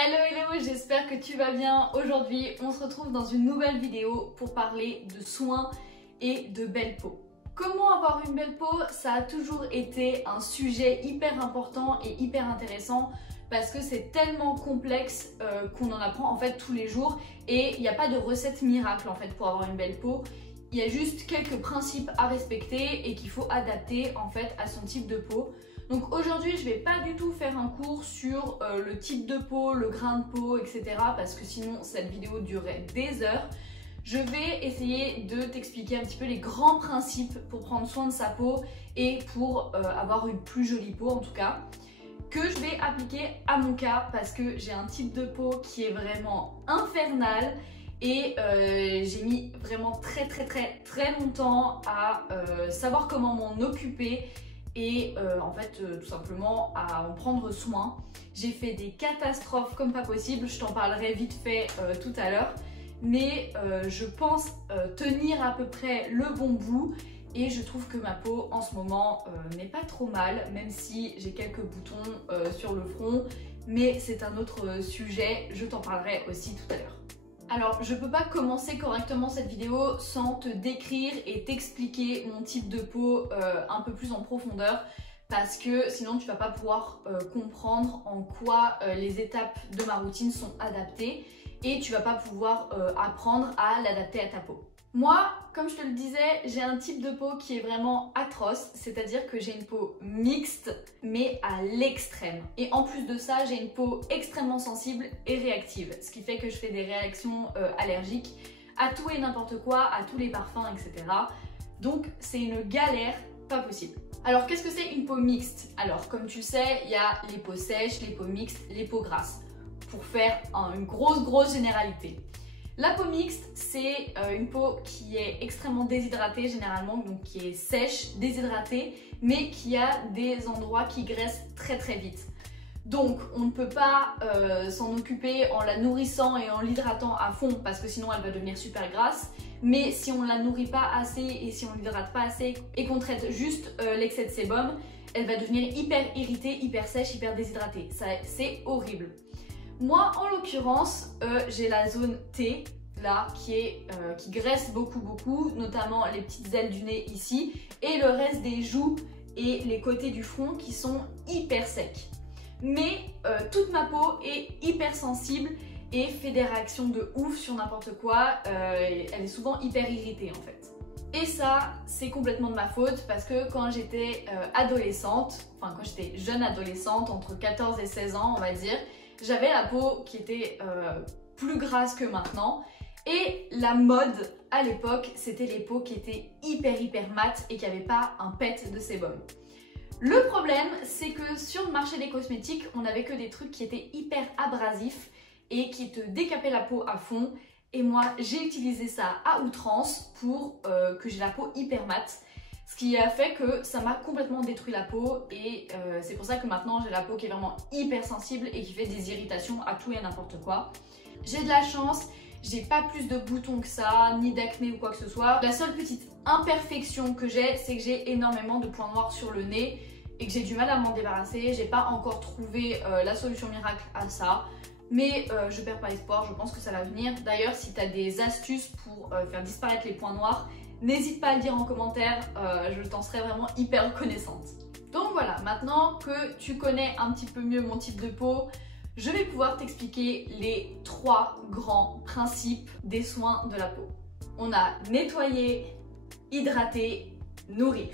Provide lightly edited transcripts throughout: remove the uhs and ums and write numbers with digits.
Hello hello, j'espère que tu vas bien. Aujourd'hui, on se retrouve dans une nouvelle vidéo pour parler de soins et de belle peau. Comment avoir une belle peau? Ça a toujours été un sujet hyper important et hyper intéressant parce que c'est tellement complexe qu'on en apprend en fait tous les jours et il n'y a pas de recette miracle en fait pour avoir une belle peau. Il y a juste quelques principes à respecter et qu'il faut adapter en fait à son type de peau. Donc aujourd'hui, je ne vais pas du tout faire un cours sur le type de peau, le grain de peau, etc. parce que sinon cette vidéo durerait des heures. Je vais essayer de t'expliquer un petit peu les grands principes pour prendre soin de sa peau et pour avoir une plus jolie peau en tout cas, que je vais appliquer à mon cas parce que j'ai un type de peau qui est vraiment infernal et j'ai mis vraiment très longtemps à savoir comment m'en occuper et en fait tout simplement à en prendre soin. J'ai fait des catastrophes comme pas possible, je t'en parlerai vite fait tout à l'heure, mais je pense tenir à peu près le bon bout et je trouve que ma peau en ce moment n'est pas trop mal, même si j'ai quelques boutons sur le front, mais c'est un autre sujet, je t'en parlerai aussi tout à l'heure. Alors, je peux pas commencer correctement cette vidéo sans te décrire et t'expliquer mon type de peau un peu plus en profondeur parce que sinon tu vas pas pouvoir comprendre en quoi les étapes de ma routine sont adaptées et tu vas pas pouvoir apprendre à l'adapter à ta peau. Moi, comme je te le disais, j'ai un type de peau qui est vraiment atroce, c'est-à-dire que j'ai une peau mixte, mais à l'extrême. Et en plus de ça, j'ai une peau extrêmement sensible et réactive, ce qui fait que je fais des réactions allergiques à tout et n'importe quoi, à tous les parfums, etc. Donc c'est une galère pas possible. Alors qu'est-ce que c'est une peau mixte? Alors comme tu sais, il y a les peaux sèches, les peaux mixtes, les peaux grasses, pour faire une grosse généralité. La peau mixte, c'est une peau qui est extrêmement déshydratée généralement, donc qui est sèche, déshydratée, mais qui a des endroits qui graissent très vite. Donc on ne peut pas s'en occuper en la nourrissant et en l'hydratant à fond parce que sinon elle va devenir super grasse. Mais si on ne la nourrit pas assez et si on ne l'hydrate pas assez et qu'on traite juste l'excès de sébum, elle va devenir hyper irritée, hyper sèche, hyper déshydratée. C'est horrible. Moi, en l'occurrence, j'ai la zone T, là, qui graisse beaucoup, notamment les petites ailes du nez ici, et le reste des joues et les côtés du front qui sont hyper secs. Mais toute ma peau est hyper sensible et fait des réactions de ouf sur n'importe quoi. Elle est souvent hyper irritée en fait. Et ça, c'est complètement de ma faute parce que quand j'étais adolescente, enfin quand j'étais jeune adolescente, entre 14 et 16 ans on va dire, j'avais la peau qui était plus grasse que maintenant et la mode à l'époque c'était les peaux qui étaient hyper mates et qui n'avaient pas un pet de sébum. Le problème c'est que sur le marché des cosmétiques on n'avait que des trucs qui étaient hyper abrasifs et qui te décapaient la peau à fond et moi j'ai utilisé ça à outrance pour que j'ai la peau hyper mate. Ce qui a fait que ça m'a complètement détruit la peau et c'est pour ça que maintenant j'ai la peau qui est vraiment hyper sensible et qui fait des irritations à tout et à n'importe quoi. J'ai de la chance, j'ai pas plus de boutons que ça, ni d'acné ou quoi que ce soit. La seule petite imperfection que j'ai, c'est que j'ai énormément de points noirs sur le nez et que j'ai du mal à m'en débarrasser. J'ai pas encore trouvé la solution miracle à ça. Mais je perds pas espoir, je pense que ça va venir. D'ailleurs, si tu as des astuces pour faire disparaître les points noirs, n'hésite pas à le dire en commentaire, je t'en serais vraiment hyper reconnaissante. Donc voilà, maintenant que tu connais un petit peu mieux mon type de peau, je vais pouvoir t'expliquer les 3 grands principes des soins de la peau. On a nettoyer, hydrater, nourrir.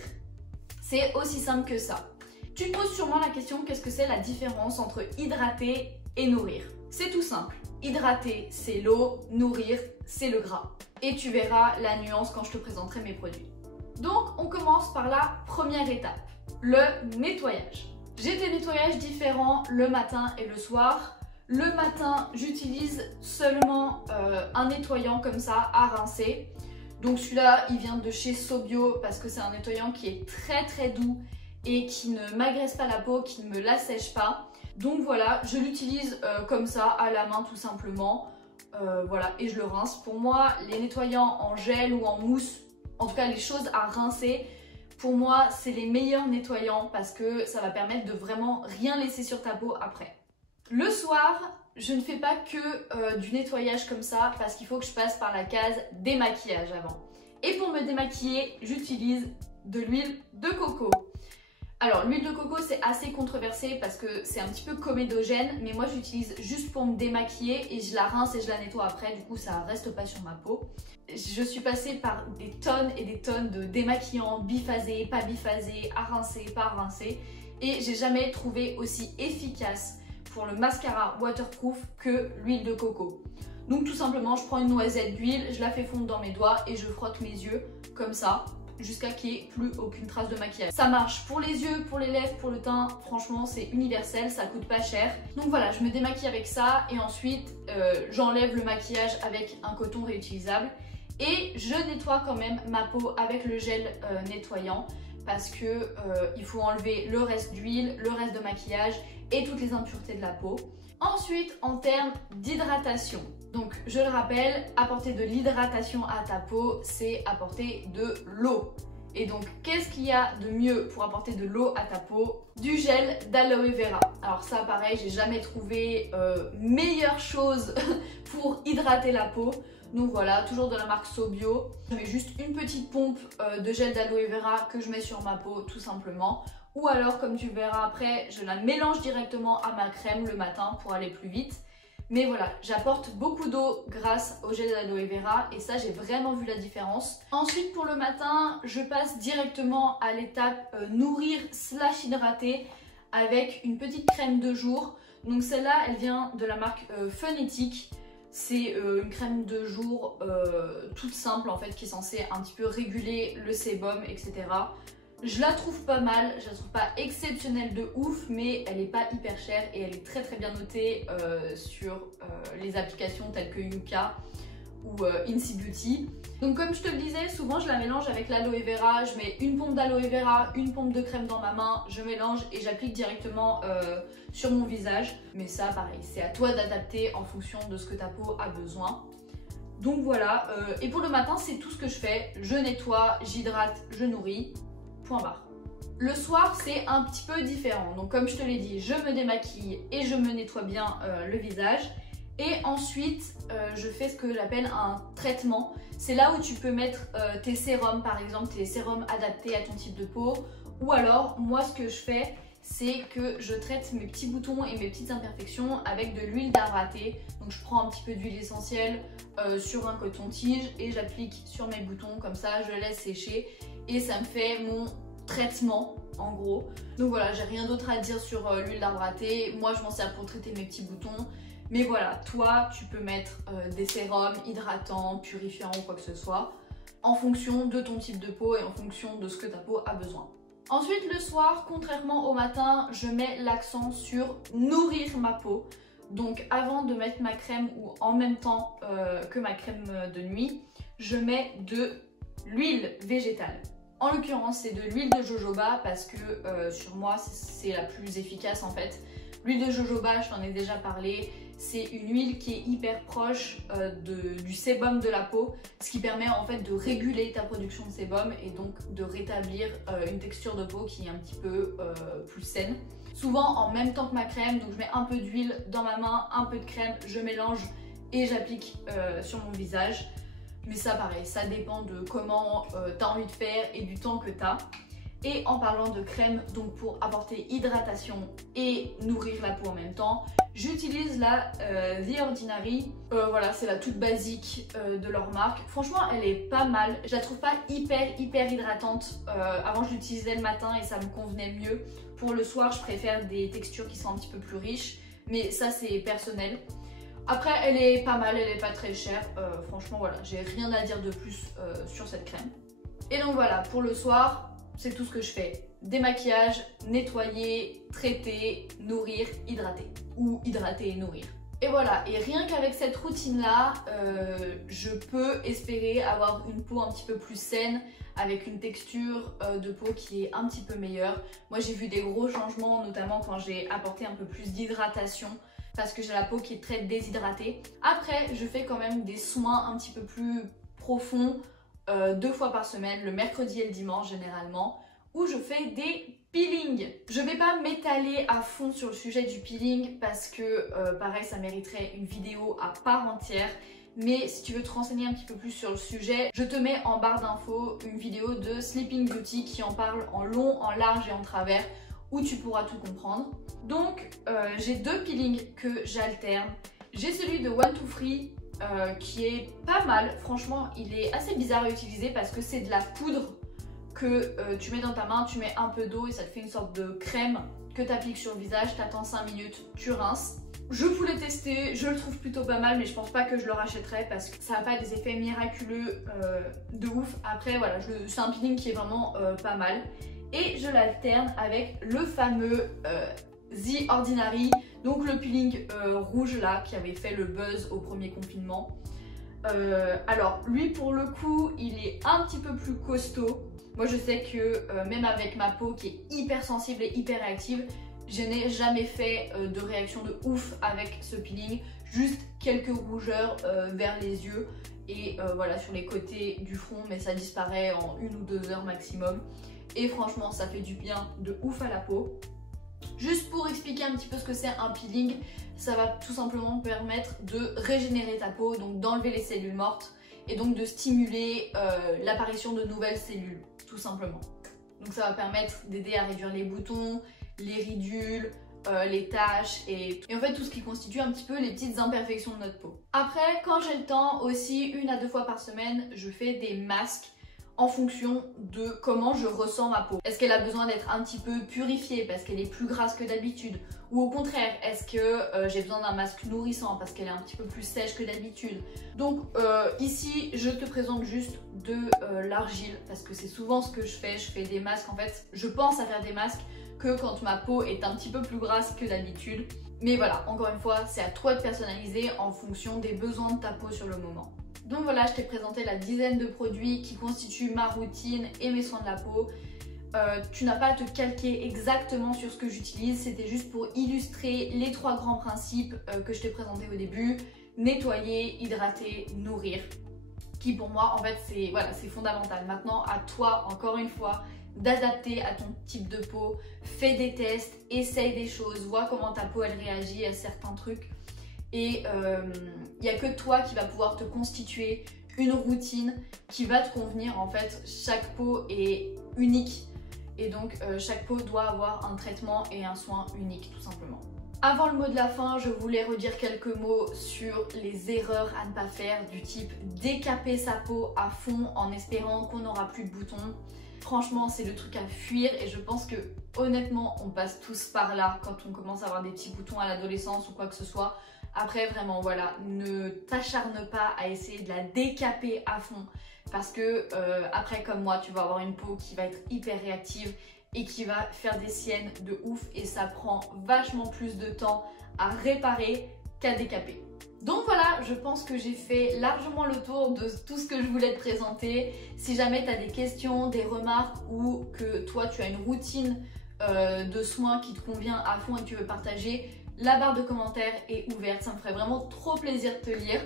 C'est aussi simple que ça. Tu te poses sûrement la question, qu'est-ce que c'est la différence entre hydrater et nourrir? C'est tout simple. Hydrater, c'est l'eau, nourrir, c'est le gras. Et tu verras la nuance quand je te présenterai mes produits. Donc, on commence par la première étape, le nettoyage. J'ai des nettoyages différents le matin et le soir. Le matin, j'utilise seulement un nettoyant comme ça à rincer. Donc celui-là, il vient de chez Sobio parce que c'est un nettoyant qui est très doux et qui ne m'agresse pas la peau, qui ne me l'assèche pas. Donc voilà, je l'utilise comme ça, à la main tout simplement. Voilà, et je le rince. Pour moi, les nettoyants en gel ou en mousse, en tout cas les choses à rincer, pour moi, c'est les meilleurs nettoyants parce que ça va permettre de vraiment rien laisser sur ta peau après. Le soir, je ne fais pas que du nettoyage comme ça parce qu'il faut que je passe par la case démaquillage avant. Et pour me démaquiller, j'utilise de l'huile de coco. Alors l'huile de coco c'est assez controversé parce que c'est un petit peu comédogène, mais moi j'utilise juste pour me démaquiller et je la rince et je la nettoie après, du coup ça reste pas sur ma peau. Je suis passée par des tonnes et des tonnes de démaquillants biphasés, pas biphasés, à rincer, pas à rincer, et j'ai jamais trouvé aussi efficace pour le mascara waterproof que l'huile de coco. Donc tout simplement je prends une noisette d'huile, je la fais fondre dans mes doigts et je frotte mes yeux comme ça, jusqu'à qu'il n'y ait plus aucune trace de maquillage. Ça marche pour les yeux, pour les lèvres, pour le teint, franchement c'est universel, ça coûte pas cher. Donc voilà, je me démaquille avec ça et ensuite j'enlève le maquillage avec un coton réutilisable et je nettoie quand même ma peau avec le gel nettoyant parce que il faut enlever le reste d'huile, le reste de maquillage et toutes les impuretés de la peau. Ensuite, en termes d'hydratation, donc je le rappelle, apporter de l'hydratation à ta peau, c'est apporter de l'eau. Et donc, qu'est-ce qu'il y a de mieux pour apporter de l'eau à ta peau? Du gel d'aloe vera. Alors ça, pareil, j'ai jamais trouvé meilleure chose pour hydrater la peau. Donc voilà, toujours de la marque SoBio. Je mets juste une petite pompe de gel d'aloe vera que je mets sur ma peau, tout simplement. Ou alors, comme tu verras après, je la mélange directement à ma crème le matin pour aller plus vite. Mais voilà, j'apporte beaucoup d'eau grâce au gel d'aloe vera et ça, j'ai vraiment vu la différence. Ensuite, pour le matin, je passe directement à l'étape nourrir / hydrater avec une petite crème de jour. Donc celle-là, elle vient de la marque Phonetic. C'est une crème de jour toute simple en fait qui est censée un petit peu réguler le sébum, etc. Je la trouve pas mal, je la trouve pas exceptionnelle de ouf, mais elle est pas hyper chère et elle est très très bien notée sur les applications telles que Yuka ou Incy Beauty. Donc comme je te le disais, souvent je la mélange avec l'aloe vera, je mets une pompe d'aloe vera, une pompe de crème dans ma main, je mélange et j'applique directement sur mon visage. Mais ça pareil, c'est à toi d'adapter en fonction de ce que ta peau a besoin. Donc voilà, et pour le matin c'est tout ce que je fais, je nettoie, j'hydrate, je nourris. Point barre. Le soir, c'est un petit peu différent. Donc comme je te l'ai dit, je me démaquille et je me nettoie bien le visage. Et ensuite, je fais ce que j'appelle un traitement. C'est là où tu peux mettre tes sérums, par exemple, tes sérums adaptés à ton type de peau. Ou alors, moi, ce que je fais, c'est que je traite mes petits boutons et mes petites imperfections avec de l'huile d'arbre à thé. Donc je prends un petit peu d'huile essentielle sur un coton-tige et j'applique sur mes boutons comme ça, je laisse sécher et ça me fait mon traitement en gros. Donc voilà, j'ai rien d'autre à dire sur l'huile d'arbre à thé. Moi je m'en sers pour traiter mes petits boutons. Mais voilà, toi tu peux mettre des sérums hydratants, purifiants ou quoi que ce soit en fonction de ton type de peau et en fonction de ce que ta peau a besoin. Ensuite, le soir, contrairement au matin, je mets l'accent sur nourrir ma peau. Donc avant de mettre ma crème ou en même temps que ma crème de nuit, je mets de l'huile végétale. En l'occurrence, c'est de l'huile de jojoba parce que sur moi, c'est la plus efficace en fait. L'huile de jojoba, je t'en ai déjà parlé, c'est une huile qui est hyper proche du sébum de la peau, ce qui permet en fait de réguler ta production de sébum et donc de rétablir une texture de peau qui est un petit peu plus saine. Souvent en même temps que ma crème, donc je mets un peu d'huile dans ma main, un peu de crème, je mélange et j'applique sur mon visage. Mais ça pareil, ça dépend de comment tu as envie de faire et du temps que tu as. Et en parlant de crème, donc pour apporter hydratation et nourrir la peau en même temps, j'utilise la The Ordinary. Voilà, c'est la toute basique de leur marque. Franchement, elle est pas mal. Je la trouve pas hyper hydratante. Avant, je l'utilisais le matin et ça me convenait mieux. Pour le soir, je préfère des textures qui sont un petit peu plus riches. Mais ça, c'est personnel. Après, elle est pas mal, elle est pas très chère. Franchement, voilà, j'ai rien à dire de plus sur cette crème. Et donc voilà, pour le soir, c'est tout ce que je fais. Démaquillage, nettoyer, traiter, nourrir, hydrater. Ou hydrater et nourrir. Et voilà, et rien qu'avec cette routine-là, je peux espérer avoir une peau un petit peu plus saine, avec une texture de peau qui est un petit peu meilleure. Moi, j'ai vu des gros changements, notamment quand j'ai apporté un peu plus d'hydratation, parce que j'ai la peau qui est très déshydratée. Après, je fais quand même des soins un petit peu plus profonds, 2 fois par semaine, le mercredi et le dimanche généralement, où je fais des Peeling. Je vais pas m'étaler à fond sur le sujet du peeling parce que pareil ça mériterait une vidéo à part entière. Mais si tu veux te renseigner un petit peu plus sur le sujet, je te mets en barre d'infos une vidéo de Sleeping Beauty qui en parle en long, en large et en travers, où tu pourras tout comprendre. Donc j'ai deux peelings que j'alterne. J'ai celui de One2Free qui est pas mal. Franchement il est assez bizarre à utiliser parce que c'est de la poudre que tu mets dans ta main, tu mets un peu d'eau et ça te fait une sorte de crème que tu appliques sur le visage, tu attends 5 minutes, tu rinces. Je voulais tester, je le trouve plutôt pas mal mais je pense pas que je le rachèterai parce que ça n'a pas des effets miraculeux de ouf. Après voilà, c'est un peeling qui est vraiment pas mal. Et je l'alterne avec le fameux The Ordinary, donc le peeling rouge là qui avait fait le buzz au premier confinement. Alors lui pour le coup il est un petit peu plus costaud. Moi je sais que même avec ma peau qui est hyper sensible et hyper réactive, je n'ai jamais fait de réaction de ouf avec ce peeling. Juste quelques rougeurs vers les yeux et voilà sur les côtés du front, mais ça disparaît en 1 ou 2 heures maximum. Et franchement ça fait du bien de ouf à la peau. Juste pour expliquer un petit peu ce que c'est un peeling, ça va tout simplement permettre de régénérer ta peau, donc d'enlever les cellules mortes et donc de stimuler l'apparition de nouvelles cellules, tout simplement. Donc ça va permettre d'aider à réduire les boutons, les ridules, les taches et en fait tout ce qui constitue un petit peu les petites imperfections de notre peau. Après, quand j'ai le temps aussi, 1 à 2 fois par semaine, je fais des masques en fonction de comment je ressens ma peau. Est-ce qu'elle a besoin d'être un petit peu purifiée parce qu'elle est plus grasse que d'habitude? Ou au contraire, est-ce que j'ai besoin d'un masque nourrissant parce qu'elle est un petit peu plus sèche que d'habitude? Donc ici, je te présente juste de l'argile parce que c'est souvent ce que je fais des masques. En fait, je pense à faire des masques que quand ma peau est un petit peu plus grasse que d'habitude. Mais voilà, encore une fois, c'est à toi de personnaliser en fonction des besoins de ta peau sur le moment. Donc voilà, je t'ai présenté la dizaine de produits qui constituent ma routine et mes soins de la peau. Tu n'as pas à te calquer exactement sur ce que j'utilise, c'était juste pour illustrer les 3 grands principes que je t'ai présentés au début. Nettoyer, hydrater, nourrir. Qui pour moi, en fait, c'est fondamental. Maintenant, à toi, encore une fois, d'adapter à ton type de peau. Fais des tests, essaye des choses, vois comment ta peau elle réagit à certains trucs. Et il n'y a que toi qui va pouvoir te constituer une routine qui va te convenir. En fait, chaque peau est unique et donc chaque peau doit avoir un traitement et un soin unique tout simplement. Avant le mot de la fin, je voulais redire quelques mots sur les erreurs à ne pas faire du type décaper sa peau à fond en espérant qu'on n'aura plus de boutons. Franchement, c'est le truc à fuir et je pense que honnêtement, on passe tous par là quand on commence à avoir des petits boutons à l'adolescence ou quoi que ce soit. Après vraiment voilà, ne t'acharne pas à essayer de la décaper à fond parce que après comme moi tu vas avoir une peau qui va être hyper réactive et qui va faire des siennes de ouf et ça prend vachement plus de temps à réparer qu'à décaper. Donc voilà, je pense que j'ai fait largement le tour de tout ce que je voulais te présenter. Si jamais tu as des questions, des remarques ou que toi tu as une routine de soins qui te convient à fond et que tu veux partager, la barre de commentaires est ouverte, ça me ferait vraiment trop plaisir de te lire.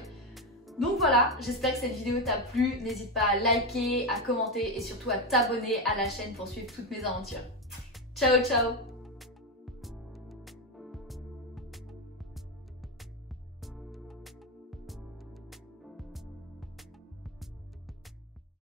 Donc voilà, j'espère que cette vidéo t'a plu. N'hésite pas à liker, à commenter et surtout à t'abonner à la chaîne pour suivre toutes mes aventures. Ciao ciao!